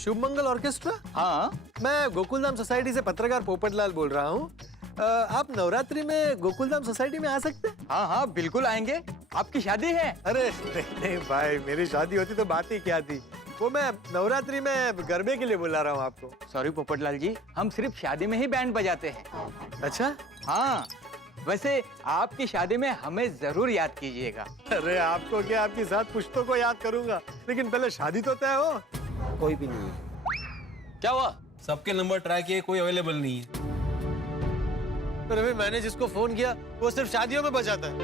शुभ मंगल orchestra? हाँ, मैं Gokuldham society से पत्रकार पोपटलाल बोल रहा हूँ। आप नवरात्रि में गोकुलधाम सोसाइटी में आ सकते हैं? हाँ हाँ बिल्कुल आएंगे। आपकी शादी है? अरे नहीं भाई, मेरी शादी होती तो बात ही क्या थी। वो मैं नवरात्रि में गरबे के लिए बुला रहा हूँ आपको। सॉरी पोपटलाल जी, हम सिर्फ शादी में ही बैंड बजाते हैं। अच्छा? हाँ, वैसे आपकी शादी में हमें जरूर याद कीजिएगा। अरे आपको क्या, आपकी साथ पुश्तों को याद करूंगा, लेकिन पहले शादी तो तय हो। कोई भी नहीं है। क्या हुआ? सबके नंबर ट्राई किए, कोई अवेलेबल नहीं है। पर अभी मैंने जिसको फोन किया वो सिर्फ शादियों में बजाता है।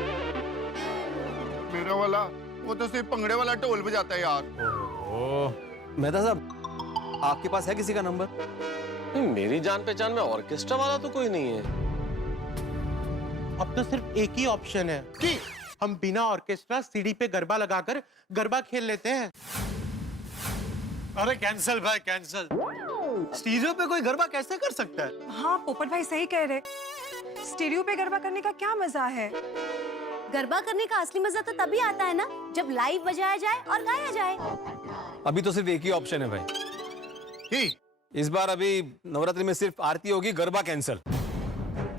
मेरा वाला वो तो सिर्फ पंगड़े वाला ढोल बजाता है यार। मेहता साहब, आपके पास है किसी का नंबर? नहीं, मेरी जान पहचान में ऑर्केस्ट्रा वाला तो कोई नहीं है। अब तो सिर्फ एक ही ऑप्शन है कि हम बिना ऑर्केस्ट्रा सीढ़ी पे गरबा लगाकर गरबा खेल लेते हैं। अरे कैंसल भाई, कैंसल। स्टीरियो पे कोई गरबा कैसे कर सकता है? हाँ पोपट भाई सही कह रहे। स्टीरियो पे गरबा करने का क्या मजा है? गरबा करने का असली मजा तो तभी आता है ना जब लाइव बजाया जाए और गाया जाए। अभी तो सिर्फ एक ही ऑप्शन है भाई। इस बार अभी नवरात्रि में सिर्फ आरती होगी, गरबा कैंसल।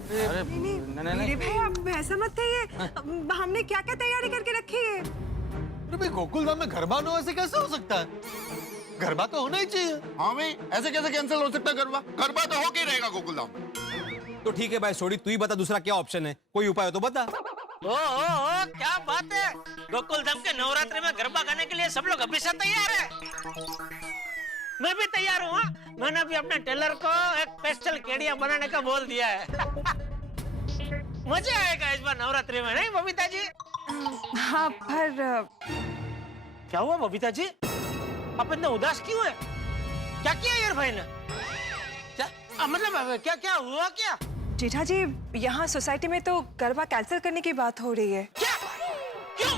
नहीं भाई, आप ऐसा मत कहिए। हमने क्या क्या तैयारी करके रखी है। अरे भाई, गोकुलधाम में गरबा न हो ऐसे कैसे हो सकता है? गरबा तो होना ही चाहिए। हाँ भाई, ऐसे कैसे कैंसिल हो सकता है गरबा? गरबा तो होके रहेगा गोकुलधाम में। तो ठीक है भाई सोडी, तू ही बता दूसरा क्या ऑप्शन है, कोई उपाय हो तो बता। ओ, क्या बात है। गोकुलधाम के नवरात्रि में गरबा गाने के लिए सब लोग अभी से तैयार है। मैं भी तैयार हूँ। मैंने भी अपने टेलर को एक स्पेशल केडिया बनाने का बोल दिया है। मजा आएगा इस बार नवरात्रि में, नहीं बबीता जी? हाँ पर क्या हुआ बबीता जी, आप इतने उदास क्यों है? क्या किया यार भाई ने? क्या मतलब क्या क्या हुआ क्या? जेठा जी, यहाँ सोसाइटी में तो गरबा कैंसिल करने की बात हो रही है। क्या? क्यों?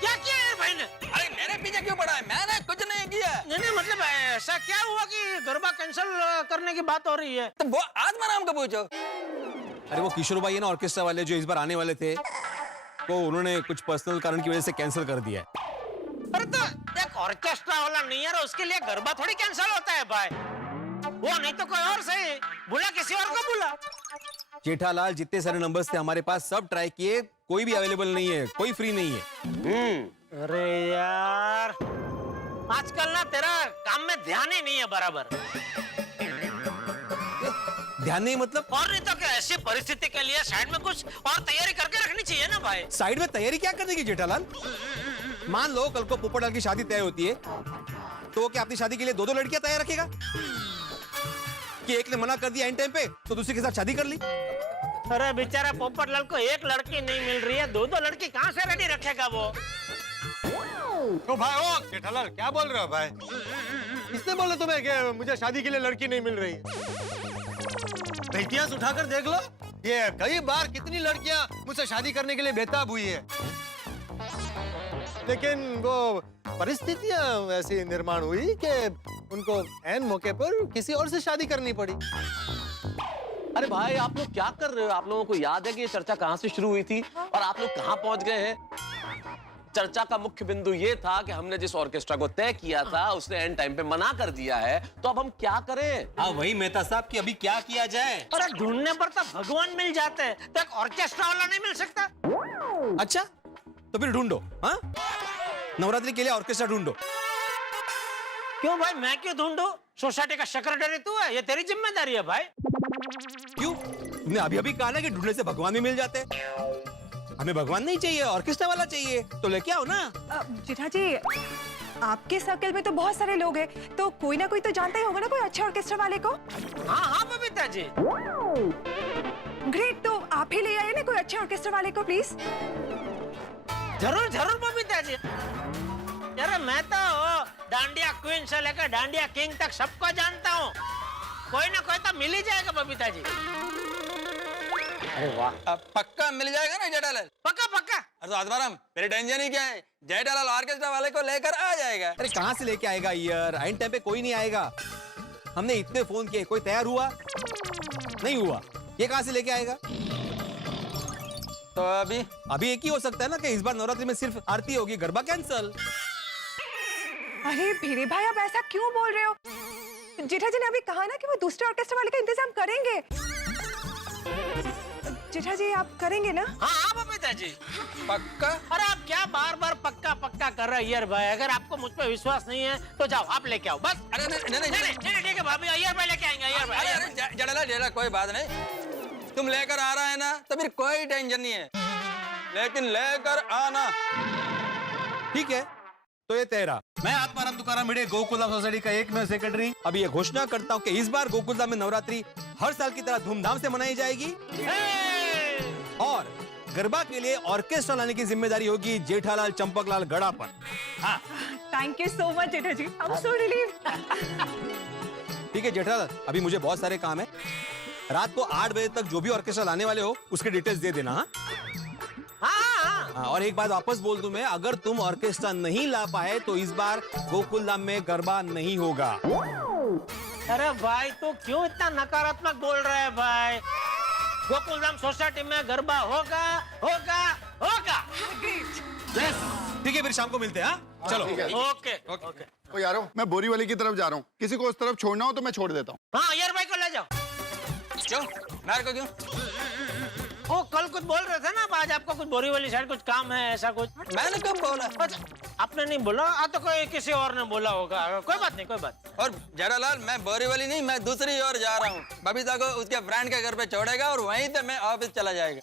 क्या किया यार भाई ने? अरे मेरे पीछे क्यों पड़ा है? मैंने कुछ नहीं किया। नहीं मतलब ऐसा क्या हुआ कि गरबा कैंसिल करने की बात हो रही है? तो वो आत्मा नाम का पूछो। अरे वो किशोर भाई है ना, ऑर्केस्ट्रा वाले जो इस बार आने वाले थे, तो उन्होंने कुछ पर्सनल कारण की वजह से कैंसिल कर दिया है। अरे तो देख, ऑर्केस्ट्रा वाला नहीं है, उसके लिए गरबा थोड़ी कैंसिल होता है भाई। वो नहीं तो कोई और सही, बुला किसी और को बुला। जेठालाल, जितने सारे नंबर्स थे हमारे पास सब ट्राई किए, कोई भी अवेलेबल नहीं है, कोई फ्री नहीं है। अरे यार, आजकल ना तेरा काम में ध्यान ही नहीं है बराबर। ध्यान नहीं मतलब? और नहीं तो क्या, ऐसी परिस्थिति के लिए साइड में कुछ और तैयारी करके रखनी चाहिए ना भाई। साइड में तैयारी क्या करने की जेठालाल? मान लो कल को पोपटलाल की शादी तय होती है, तो क्या अपनी शादी के लिए दो दो लड़कियां तैयार रखेगा? कि एक ने मना कर दिया एंड टाइम पे तो दूसरी के साथ शादी कर ली? अरे बेचारा पोपटलाल को एक लड़की नहीं मिल रही है, दो दो लड़की कहाँ से रेडी रखेगा वो? तो भाई, ओ जेठालाल, क्या बोल रहे हो भाई? किसने बोला तुम्हें कि मुझे शादी के लिए लड़की नहीं मिल रही है? इतिहास उठाकर देख लो, ये कई बार कितनी लड़कियां मुझसे शादी करने के लिए बेताब हुई है, लेकिन वो परिस्थितियां ऐसी निर्माण हुई कि उनको ऐन मौके पर किसी और से शादी करनी पड़ी। अरे भाई, आप लोग क्या कर रहे हो? आप लोगों को याद है कि ये चर्चा कहाँ से शुरू हुई थी और आप लोग कहाँ पहुंच गए हैं? चर्चा का मुख्य बिंदु ये था कि हमने जिस ऑर्केस्ट्रा को तय किया था उसने एंड टाइम पे मना कर दिया है, तो अब हम क्या करें? हाँ वही मेहता साहब कि अभी क्या किया जाए? अरे ढूंढने पर तो भगवान मिल जाते हैं, तो एक ऑर्केस्ट्रा वाला नहीं मिल सकता? अच्छा तो फिर ढूंढो। हाँ, नवरात्रि के लिए ऑर्केस्ट्रा ढूंढो। क्यों भाई, मैं क्यों ढूंढूं? सोसाइटी का सेक्रेटरी तू है, ये तेरी जिम्मेदारी है भाई। क्यों? तुमने अभी अभी कहा ना कि ढूंढने से भगवान भी मिल जाते हैं। हमें भगवान नहीं चाहिए, ऑर्केस्ट्रा वाला चाहिए, तो लेके आओ ना। जेठा जी, आपके सर्कल में तो बहुत सारे लोग हैं, तो कोई ना कोई तो जानता ही होगा ना कोई अच्छे ऑर्केस्ट्रा वाले को। हाँ हाँ बबीता जी। ग्रेट, तो आप ही ले आइए ना कोई अच्छे ऑर्केस्ट्रा वाले को प्लीज। जरूर जरूर बबीता जी। अरे मैं तो डांडिया क्वीन से लेकर डांडिया किंग तक सबको जानता हूँ, कोई ना कोई तो मिल ही जाएगा बबीता जी। अरे वाह, पक्का मिल जाएगा ना जेठालाल? पक्का पक्का। अरे तो आत्माराम, मेरी टेंशन ही क्या है, जेठालाल ऑर्केस्ट्रा वाले को लेकर आ जाएगा। अरे कहाँ से लेके आएगा यार, आइन टाइम पे कोई नहीं आएगा। हमने इतने फोन किए, कोई तैयार हुआ नहीं हुआ, ये कहाँ से लेके आएगा? तो अभी एक ही हो सकता है ना कि इस बार नवरात्रि में सिर्फ आरती होगी, गरबा कैंसल। अरे भीरे भाई, आप ऐसा क्यों बोल रहे हो? जेठा जी ने अभी कहा ना कि वो दूसरे ऑर्केस्ट्रा वाले का इंतजाम करेंगे। जेठा जी आप करेंगे ना? हाँ आप बबीता जी। पक्का? अरे आप क्या बार बार पक्का पक्का कर रहे हैं अय्यर भाई? अगर आपको मुझ पे विश्वास नहीं है तो जाओ आप लेके आओ बस। अरे नहीं ठीक है भाभी, अय्यर भाई लेके आएंगे। अय्यर भाई जड़ा कोई बात नहीं, तुम लेकर आ रहा है ना तो फिर कोई टेंशन नहीं है, लेकिन लेकर आना। ठीक है, तो ये तेरा। मैं आत्माराम तुकाराम भिड़े गोकुलधाम सोसाइटी का एकमेव सेक्रेटरी अभी ये घोषणा करता हूँ कि इस बार गोकुलधाम में नवरात्रि हर साल की तरह धूमधाम से मनाई जाएगी और गरबा के लिए ऑर्केस्ट्रा लाने की जिम्मेदारी होगी जेठालाल चंपकलाल गड़ा पर। हाँ thank you so much Jetha ji, I am so relieved. ठीक है जेठालाल, अभी मुझे बहुत सारे काम है। रात को 8 बजे तक जो भी ऑर्केस्ट्रा लाने वाले हो उसके डिटेल्स दे देना। हाँ, और एक बात वापस बोल दूं मैं, अगर तुम ऑर्केस्ट्रा नहीं ला पाए तो इस बार गोकुलधाम में गरबा नहीं होगा। अरे भाई तो क्यों इतना नकारात्मक बोल रहे हैं भाई? गोकुलधाम सोसाइटी में गरबा होगा होगा होगा। ठीक है, फिर शाम को मिलते हैं। हाँ चलो। ओके ओ यारो, मैं बोरी वाली की तरफ जा रहा हूँ, किसी को उस तरफ छोड़ना हो तो मैं छोड़ देता हूँ। हाँ अय्यर भाई को ले जाओ। क्यों? मेरे को क्यों? वो कल कुछ बोल रहे थे ना, आज आपको कुछ बोरी वाली साइड कुछ काम है ऐसा कुछ? मैंने कब बोला? अच्छा, आपने नहीं बोला? तो कोई किसी और ने बोला होगा। कोई बात नहीं, कोई बात। और जेठालाल, मैं बोरी वाली नहीं, मैं दूसरी ओर जा रहा हूँ। बबीता को उसके फ्रेंड के घर पे छोड़ेगा और वहीं से मैं ऑफिस चला जाएगा।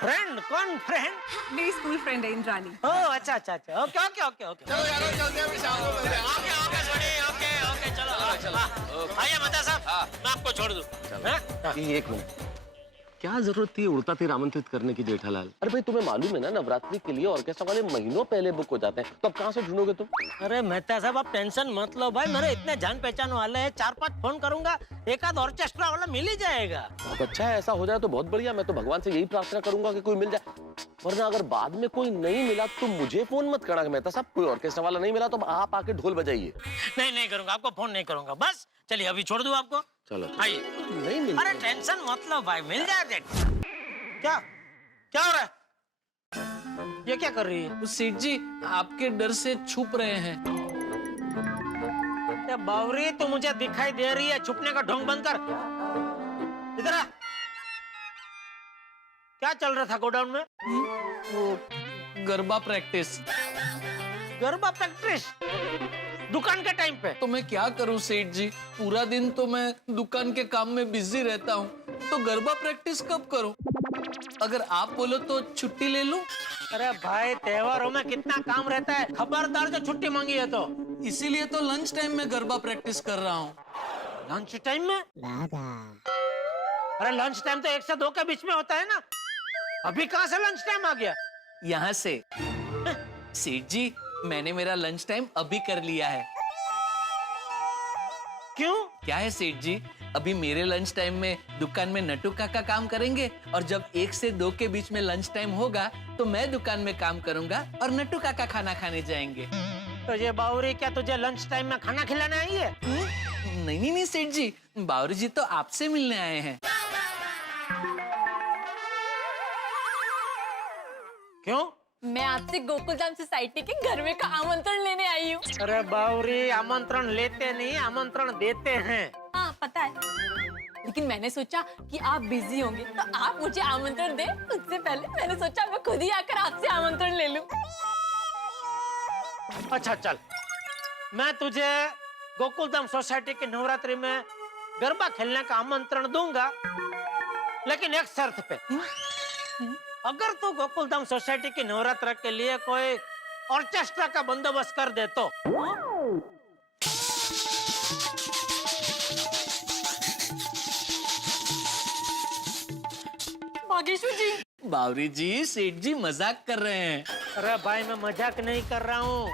फ्रेंड? कौन फ्रेंड? मेरी स्कूल फ्रेंड है इंद्रानी। ओह अच्छा अच्छा अच्छा, ओके ओके ओके ओके। चलो यारो, चलते हैं, शाम को मिलते हैं। ओके ओके छोड़िए, ओके ओके चलो आइए मेहता साहब, मैं आपको छोड़ दूं। एक मिनट, क्या जरूरत थी उड़ता तीर आमंत्रित करने की जेठालाल? अरे भाई तुम्हें मालूम है ना नवरात्रि के लिए ऑर्केस्ट्रा वाले महीनों पहले बुक हो जाते हैं, तो अब कहाँ से ढूंढोगे तुम? अरे मेहता साहब आप टेंशन मत लो भाई, मेरे इतने जान पहचान वाले हैं, 4-5 फोन करूंगा, एक आध ऑर्केस्ट्रा वाला मिल ही जाएगा। बहुत अच्छा है, ऐसा हो जाए तो बहुत बढ़िया। मैं तो भगवान से यही प्रार्थना करूंगा कि कोई मिल जाए, वरना अगर बाद में कोई नहीं मिला तो मुझे फोन मत करना मेहता साहब। कोई ऑर्केस्ट्रा वाला नहीं मिला तो आप आके ढोल बजाइए। नहीं करूंगा, आपको फोन नहीं करूंगा। बस चलिए अभी छोड़ दूं आपको। चलो आइए। नहीं मिल। अरे टेंशन मत लो भाई, मिल जाए। क्या क्या हो रहा है? ये क्या कर रही है? सेठ जी आपके डर से छुप रहे हैं। बावरी तू मुझे दिखाई दे रही है, छुपने का ढोंग बंद कर। इधर आ। क्या चल रहा था गोडाउन में? वो गरबा प्रैक्टिस। गरबा प्रैक्टिस दुकान के टाइम पे? तो मैं क्या करूं सेठ जी, पूरा दिन तो मैं दुकान के काम में बिजी रहता हूं, तो गरबा प्रैक्टिस कब करूं? अगर आप बोलो तो छुट्टी ले लूं? अरे भाई त्योहारों में कितना काम रहता है, खबरदार जो छुट्टी मांगी है तो। इसीलिए तो लंच टाइम में गरबा प्रैक्टिस कर रहा हूं। लंच टाइम में? अरे लंच टाइम तो 1 से 2 के बीच में होता है ना, अभी कहाँ से लंच टाइम आ गया? यहाँ से। सेठ जी मैंने मेरा लंच टाइम अभी कर लिया है। क्यों? क्या है सेठ जी, अभी मेरे लंच टाइम में दुकान में नट्टू काका काम करेंगे और जब 1 से 2 के बीच में लंच टाइम होगा तो मैं दुकान में काम करूंगा और नट्टू काका खाना खाने जाएंगे। तो ये बावरी क्या तुझे लंच टाइम में खाना खिलाने आई है? नहीं सेठ जी, बावरी जी तो आपसे मिलने आए हैं। क्यों? मैं आपसे गोकुलधाम सोसाइटी के घर में का आमंत्रण लेने आई हूँ। अरे बावरी आमंत्रण लेते नहीं, आमंत्रण देते हैं। हाँ पता है, लेकिन मैंने सोचा कि आप बिजी होंगे तो आप मुझे आमंत्रण दें, उससे पहले मैंने सोचा मैं खुद ही आकर आपसे आमंत्रण ले लूं। अच्छा चल, मैं तुझे गोकुलधाम सोसाइटी की नवरात्रि में गरबा खेलने का आमंत्रण दूंगा, लेकिन एक शर्त पे। अगर तू गोकुलधाम सोसाइटी की नवरात्र के लिए कोई ऑर्केस्ट्रा का बंदोबस्त कर दे तो। भागेश्वर जी। बावरी जी, सेठ जी मजाक कर रहे हैं। अरे भाई मैं मजाक नहीं कर रहा हूँ,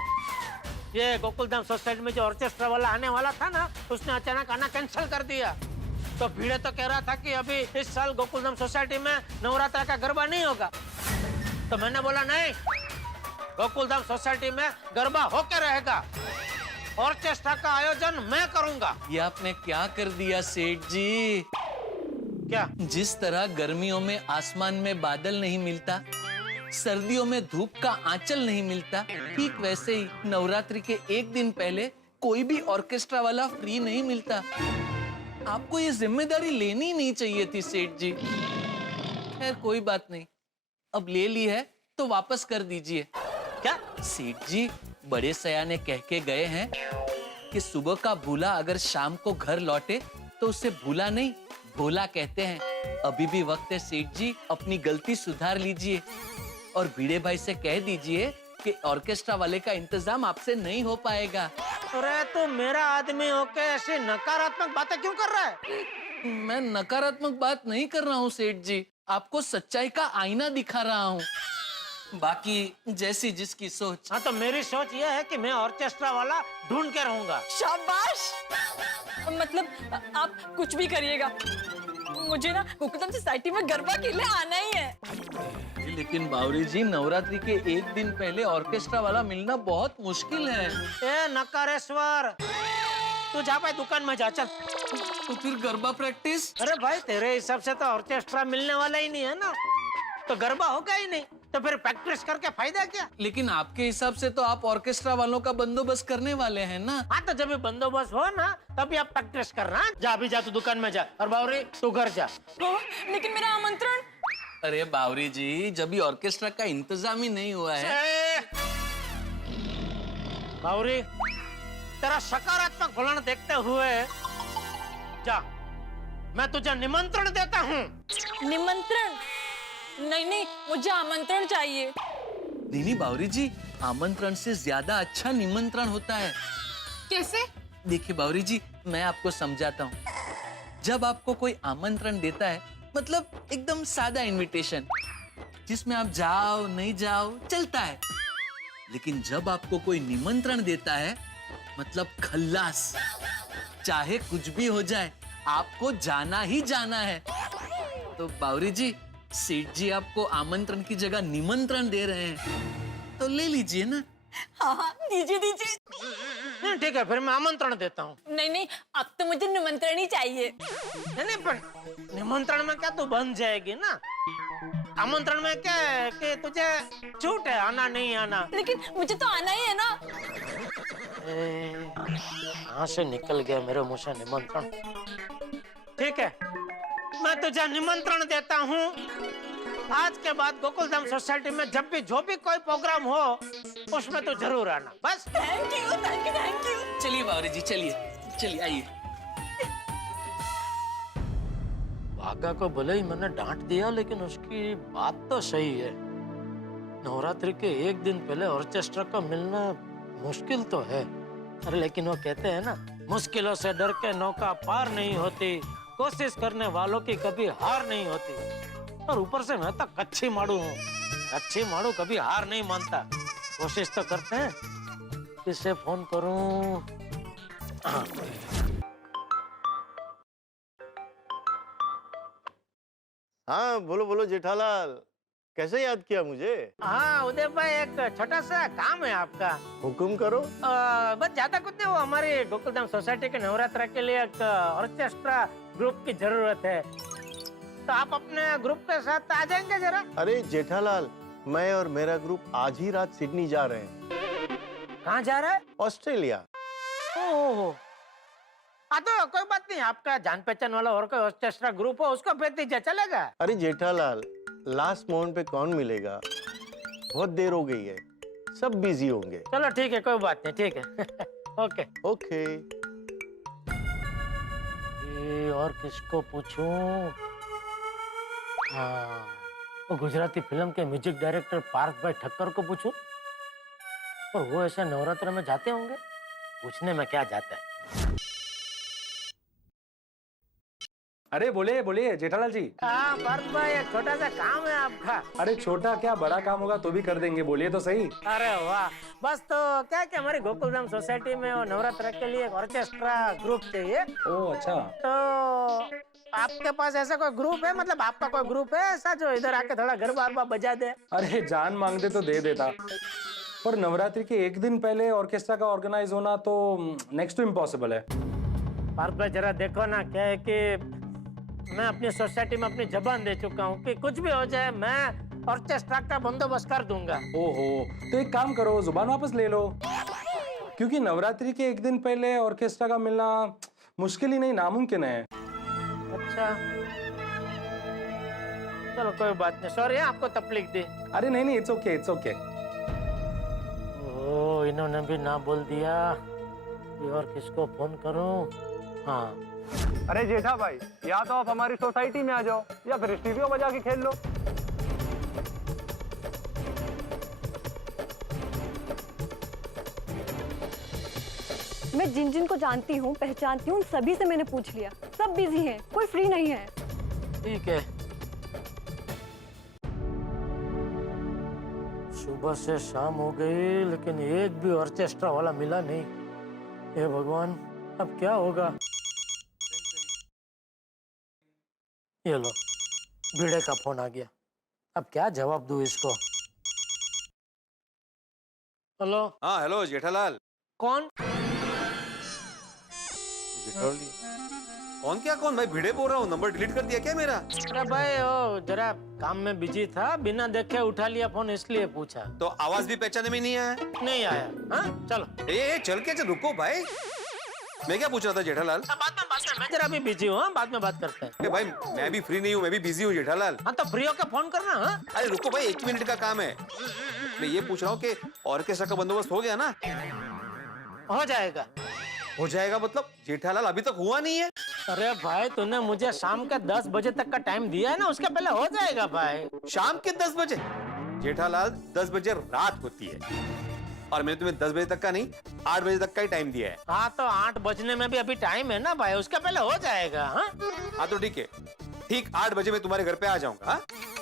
ये गोकुलधाम सोसाइटी में जो ऑर्केस्ट्रा वाला आने वाला था ना, उसने अचानक आना कैंसिल कर दिया। तो भीड़े तो कह रहा था कि अभी इस साल गोकुलधाम सोसाइटी में नवरात्रा का गरबा नहीं होगा। तो मैंने बोला नहीं, गोकुलधाम सोसाइटी में गरबा होके रहेगा, ऑर्केस्ट्रा का आयोजन मैं करूंगा। ये आपने क्या कर दिया सेठ जी? क्या? जिस तरह गर्मियों में आसमान में बादल नहीं मिलता, सर्दियों में धूप का आंचल नहीं मिलता, ठीक वैसे ही नवरात्रि के 1 दिन पहले कोई भी ऑर्केस्ट्रा वाला फ्री नहीं मिलता। आपको ये जिम्मेदारी लेनी नहीं चाहिए थी सेठ जी। खैर कोई बात नहीं, अब ले ली है तो वापस कर दीजिए। क्या? सेठ जी बड़े सयाने कह के गए हैं कि सुबह का भूला अगर शाम को घर लौटे तो उसे भूला नहीं भोला कहते हैं। अभी भी वक्त है सेठ जी, अपनी गलती सुधार लीजिए और भिड़े भाई से कह दीजिए कि ऑर्केस्ट्रा वाले का इंतजाम आपसे नहीं हो पाएगा। अरे तो मेरा आदमी होके ऐसी नकारात्मक बातें क्यों कर रहा है? मैं नकारात्मक बात नहीं कर रहा हूँ सेठ जी, आपको सच्चाई का आईना दिखा रहा हूँ। बाकी जैसी जिसकी सोच। हाँ तो मेरी सोच ये है कि मैं ऑर्केस्ट्रा वाला ढूंढ के रहूंगा। शाबाश। मतलब आप कुछ भी करिएगा, मुझे ना गोकुलधाम सोसाइटी में गरबा खेलने आना ही है। लेकिन बावरी जी नवरात्रि के एक दिन पहले ऑर्केस्ट्रा वाला मिलना बहुत मुश्किल है। ए नकारेश्वर, तू जा भाई दुकान में जा, चल। तो फिर गरबा प्रैक्टिस? अरे भाई तेरे हिसाब से तो ऑर्केस्ट्रा मिलने वाला ही नहीं है ना, तो गरबा होगा ही नहीं, तो फिर प्रैक्टिस करके फायदा क्या? लेकिन आपके हिसाब से तो आप ऑर्केस्ट्रा वालों का बंदोबस्त करने वाले हैं ना। हाँ तो जब भी बंदोबस्त हो ना तभी आप प्रैक्टिस करना। जा भी जा, तू दुकान में जा, और बावरी तू घर जा। लेकिन मेरा आमंत्रण? अरे बावरी जी जब भी ऑर्केस्ट्रा का इंतजाम ही नहीं हुआ है। बावरी तेरा सकारात्मक वलन देखते हुए जा, मैं तुझे निमंत्रण देता हूँ। निमंत्रण? नहीं नहीं, मुझे आमंत्रण चाहिए। नहीं बावरी जी, आमंत्रण से ज्यादा अच्छा निमंत्रण होता है। कैसे? देखिए बावरी जी, मैं आपको समझाता हूँ। जब आपको कोई आमंत्रण देता है, मतलब एकदम सादा इनविटेशन जिसमें आप जाओ नहीं जाओ चलता है, लेकिन जब आपको कोई निमंत्रण देता है, मतलब खल्लास, चाहे कुछ भी हो जाए आपको जाना ही जाना है। तो बावरी जी, सेठ जी आपको आमंत्रण की जगह निमंत्रण दे रहे हैं, तो ले लीजिए ना। हाँ हाँ दीजिए दीजिए। ठीक है, फिर मैं आमंत्रण देता हूँ। नहीं नहीं, अब तो मुझे निमंत्रण ही चाहिए। नहीं पर निमंत्रण में क्या तू बन जाएगी ना, आमंत्रण में क्या है कि तुझे छूट है, आना नहीं आना। लेकिन मुझे तो आना ही है ना। कहाँ से निकल गया मेरे मुंह से निमंत्रण। ठीक है, मैं तुझे निमंत्रण देता हूँ। आज के बाद गोकुलधाम सोसाइटी में जब भी जो भी कोई प्रोग्राम हो उसमें तो जरूर आना। बस। Thank you thank you thank you. चलिए बावरी जी, चलिए चलिए आइए। भागा को भले ही मैंने डांट दिया, लेकिन उसकी बात तो सही है। नवरात्रि के एक दिन पहले ऑर्केस्ट्रा का मिलना मुश्किल तो है, अरे लेकिन वो कहते हैं ना, मुश्किलों से डर के नौका पार नहीं होती, कोशिश करने वालों की कभी हार नहीं होती। और ऊपर से मैं तो कच्ची माड़ू हूँ, कच्ची माड़ू कभी हार नहीं मानता। कोशिश तो करते हैं। किससे फोन करूं? हाँ बोलो बोलो जेठालाल, कैसे याद किया मुझे? हाँ उदय भाई, एक छोटा सा काम है आपका। हुक्म करो। बस ज्यादा कुछ नहीं, वो हमारी गोकुलधाम सोसाइटी के नवरात्र के लिए एक ऑर्केस्ट्रा ग्रुप की जरूरत है, तो आप अपने ग्रुप के साथ आ जाएंगे जरा? अरे जेठालाल, मैं और मेरा ग्रुप आज ही रात सिडनी जा रहे हैं। कहाँ जा रहा है? ऑस्ट्रेलिया। ओहो, तो कोई बात नहीं, आपका जान पहचान वाला और कोई ऑर्केस्ट्रा ग्रुप हो उसको भेज दीजिए, चलेगा? अरे जेठालाल, लास्ट मोमेंट पे कौन मिलेगा, बहुत देर हो गई है, सब बिजी होंगे। चलो ठीक है, कोई बात नहीं, ठीक है। Okay okay. और किसको पूछूं? हाँ, वो गुजराती फिल्म के म्यूजिक डायरेक्टर पार्थ भाई ठक्कर को पूछूं, और वो ऐसे नवरात्र में जाते होंगे, पूछने में क्या जाता है। अरे बोले बोलिए जेठालाल जी। हाँ पार्थ भाई, एक छोटा सा काम है आपका। अरे छोटा क्या बड़ा काम होगा तो भी कर देंगे, बोलिए तो सही। अरे वाह, बस तो क्या कि हमारी गोकुलधाम सोसाइटी में वो नवरात्र के लिए एक ऑर्केस्ट्रा ग्रुप चाहिए। ओह अच्छा। तो आपके पास ऐसा कोई ग्रुप है, मतलब आपका कोई ग्रुप है ऐसा जो इधर आके थोड़ा गरबा वरबा बजा दे? अरे जान मांगते तो दे देता, पर नवरात्रि के एक दिन पहले ऑर्केस्ट्रा का ऑर्गेनाइज होना तो नेक्स्ट टू इम्पॉसिबल है। पार्थ भाई जरा देखो ना, क्या है कि मैं अपनी सोसाइटी में अपनी जबान दे चुका हूँ कि कुछ भी हो जाए मैं ऑर्केस्ट्रा का बंदोबस्त कर दूंगा। ओहो, तो एक काम करो, जुबान वापस ले लो। क्योंकि नवरात्रि के एक दिन पहले ऑर्केस्ट्रा का मिलना मुश्किल ही नहीं नामुमकिन है। अच्छा चलो कोई बात नहीं, सॉरी आपको तकलीफ दी। अरे नहीं, इट्स ओके, इट्स ओके। ओ इन्होंने भी ना बोल दिया, ये और किसको फोन करूं? हाँ अरे जेठा भाई, या तो आप हमारी सोसाइटी में आ जाओ या फिर स्टूडियो बजा के खेल लो। मैं जिन जिन को जानती हूँ पहचानती हूँ, सभी से मैंने पूछ लिया, सब बिजी हैं, कोई फ्री नहीं है। ठीक है, सुबह से शाम हो गई लेकिन एक भी ऑर्केस्ट्रा वाला मिला नहीं। हे भगवान, अब क्या होगा? ये लो, भिड़े का फोन आ गया, अब क्या जवाब दूं इसको? हेलो। हाँ हेलो जेठालाल। कौन? कौन क्या कौन भाई, भिड़े बोल रहा हूँ। नंबर डिलीट कर दिया क्या मेरा? अरे भाई ओ जरा काम में बिजी था, बिना देखे उठा लिया फोन, इसलिए पूछा। तो आवाज भी पहचाने में नहीं आया? नहीं आया। हाँ चलो। ए चल के चल, रुको भाई, मैं क्या पूछ रहा था जेठालाल? बाद में मैं जरा भी बिजी हूँ, बाद में बात करते हैं। भाई मैं भी फ्री नहीं हूँ, मैं भी बिजी हूँ जेठालाल। हाँ तो फ्री होकर फोन करना। हाँ अरे रुको भाई, 1 मिनट का काम है। मैं ये पूछ रहा हूँ कि ऑर्केस्ट्रा का बंदोबस्त हो गया ना? हो जाएगा। हो जाएगा मतलब जेठालाल अभी तक हुआ नहीं है? अरे भाई तूने मुझे शाम के 10 बजे तक का टाइम दिया है ना, उसके पहले हो जाएगा भाई। शाम के 10 बजे? जेठालाल 10 बजे रात होती है और मैंने तुम्हें 10 बजे तक का नहीं 8 बजे तक का ही टाइम दिया है। हाँ तो 8 बजने में भी अभी टाइम है ना भाई, उसके पहले हो जाएगा। हाँ तो ठीक है, ठीक 8 बजे मैं तुम्हारे घर पे आ जाऊंगा।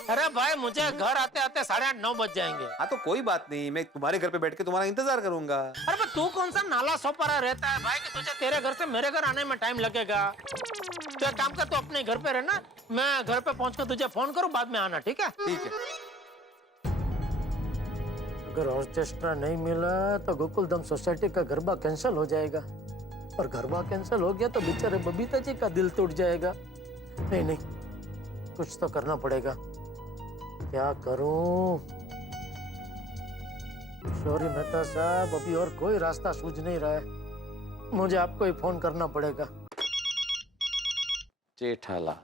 अरे भाई मुझे घर आते आते 8:30-9 बज जाएंगे। हाँ तो कोई बात नहीं, मैं तुम्हारे घर पे बैठ के तुम्हारा इंतजार करूंगा। अरे भाई तू कौन सा नाला सोपारा रहता है भाई कि तुझे तेरे घर से मेरे घर आने में टाइम लगेगा? तो एक काम कर, तू अपने घर पे रहना, मैं घर पे पहुंच कर तुझे फोन करूं, बाद में आना। ठीक है? ठीक है। अगर ऑर्केस्ट्रा नहीं मिला तो गोकुलधाम सोसाइटी का गरबा कैंसिल हो जाएगा, और गरबा कैंसिल हो गया तो बेचारे बबीता जी का दिल टूट जाएगा। नहीं, कुछ तो करना पड़ेगा। क्या करूं? सॉरी मेहता साहब, अभी और कोई रास्ता सूझ नहीं रहा है, मुझे आपको ही फोन करना पड़ेगा। जेठालाल,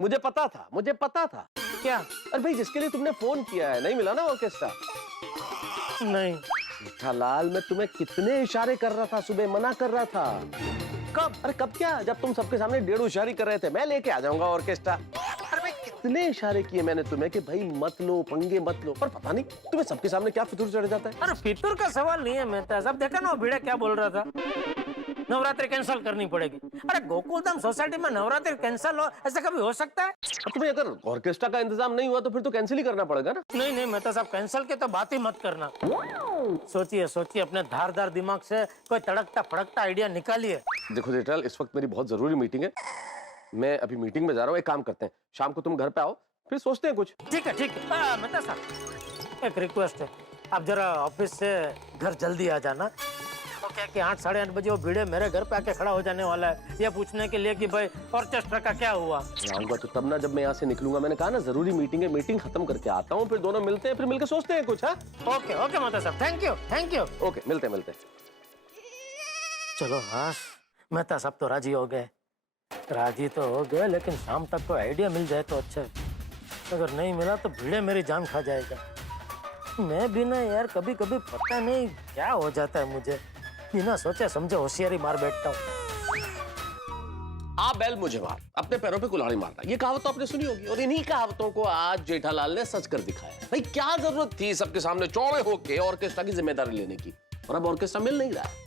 मुझे पता था। क्या? अरे भाई जिसके लिए तुमने फोन किया है नहीं मिला ना ऑर्केस्ट्रा? नहीं। जेठालाल मैं तुम्हें कितने इशारे कर रहा था, सुबह मना कर रहा था। कब? अरे कब क्या, जब तुम सबके सामने 1.5 इशारे कर रहे थे, मैं लेके आ जाऊंगा ऑर्केस्ट्रा। अरे भाई कितने इशारे किए मैंने तुम्हें कि भाई मत लो, पंगे मत लो, पर पता नहीं तुम्हें सबके सामने क्या फितूर चढ़ जाता है। अरे फितूर का सवाल नहीं है मेहता साहब, देखा ना भिड़ा क्या बोल रहा था, नवरात्रि कैंसिल करनी पड़ेगी। अरे गोकुलधाम सोसाइटी में नवरात्रि कैंसिल हो, ऐसा कभी हो सकता है? तुम्हें अगर ऑर्केस्ट्रा का इंतजाम नहीं हुआ तो फिर तो कैंसिल ही करना पड़ेगा ना। नहीं मेहता साहब, कैंसिल के तो बात ही मत करना। सोचिए अपने धारदार दिमाग से कोई तड़कता फड़कता आइडिया निकालिए। देखो जेठालाल, इस वक्त मेरी बहुत जरूरी मीटिंग है, मैं अभी मीटिंग में जा रहा हूँ। एक काम करते हैं, शाम को तुम घर पे आओ, फिर सोचते हैं कुछ। ठीक है। मेहता साहब एक रिक्वेस्ट है, आप जरा ऑफिस से घर जल्दी आ जाना। तो क्या कि 8-8:30 बजे वो भिड़े मेरे घर पे आके खड़ा हो जाने वाला है, ये पूछने के लिए कि भाई ऑर्केस्ट्रा का क्या हुआ। आऊंगा तो तब ना जब मैं यहाँ से निकलूंगा। मैंने कहा ना जरूरी मीटिंग है, मीटिंग खत्म करके आता हूँ, फिर दोनों मिलते हैं, फिर मिलकर सोचते हैं कुछ। हाँ ओके मेहता साहब, थैंक यू। ओके, मिलते हैं। चलो हाँ, मेहता साहब तो राजी हो गए, लेकिन शाम तक तो आइडिया मिल जाए तो अच्छा है। अगर नहीं मिला तो भिड़े मेरी जान खा जाएगा। मैं भी ना यार कभी पता नहीं क्या हो जाता है मुझे, बिना सोचे समझे होशियारी मार बैठता हूँ। आप बैल मुझे मार, अपने पैरों पे कुल्हाड़ी मारता, ये कहावत तो आपने सुनी होगी, और इन्हीं कहावतों को आज जेठालाल ने सच कर दिखाया। भाई क्या जरूरत थी सबके सामने चौड़े होके ऑर्केस्ट्रा की जिम्मेदारी लेने की, और अब ऑर्केस्ट्रा मिल नहीं रहा है।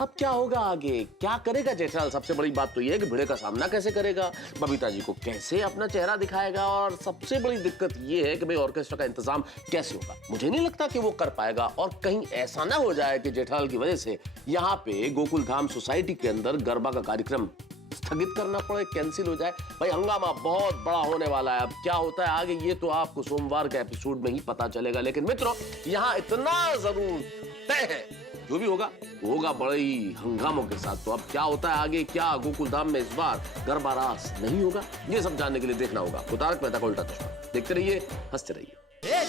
अब क्या होगा आगे, क्या करेगा जेठालाल? सबसे बड़ी बात तो ये है कि भिड़े का सामना कैसे करेगा, बबीता जी को कैसे अपना चेहरा दिखाएगा, और सबसे बड़ी दिक्कत ये है कि भाई ऑर्केस्ट्रा का इंतजाम कैसे होगा। मुझे नहीं लगता कि वो कर पाएगा, और कहीं ऐसा ना हो जाए कि जेठालाल की वजह से यहाँ पे गोकुलधाम सोसाइटी के अंदर गरबा का कार्यक्रम स्थगित करना पड़े, कैंसिल हो जाए। भाई हंगामा बहुत बड़ा होने वाला है। अब क्या होता है आगे ये तो आपको सोमवार के एपिसोड में ही पता चलेगा, लेकिन मित्रों यहाँ इतना जरूर तय है, जो भी होगा वो होगा बड़े ही हंगामों के साथ। तो अब क्या होता है आगे, क्या गोकुलधाम में इस बार गरबा रास नहीं होगा, ये सब जानने के लिए देखना होगा तारक मेहता का उल्टा चश्मा। देखते रहिए, हंसते रहिए।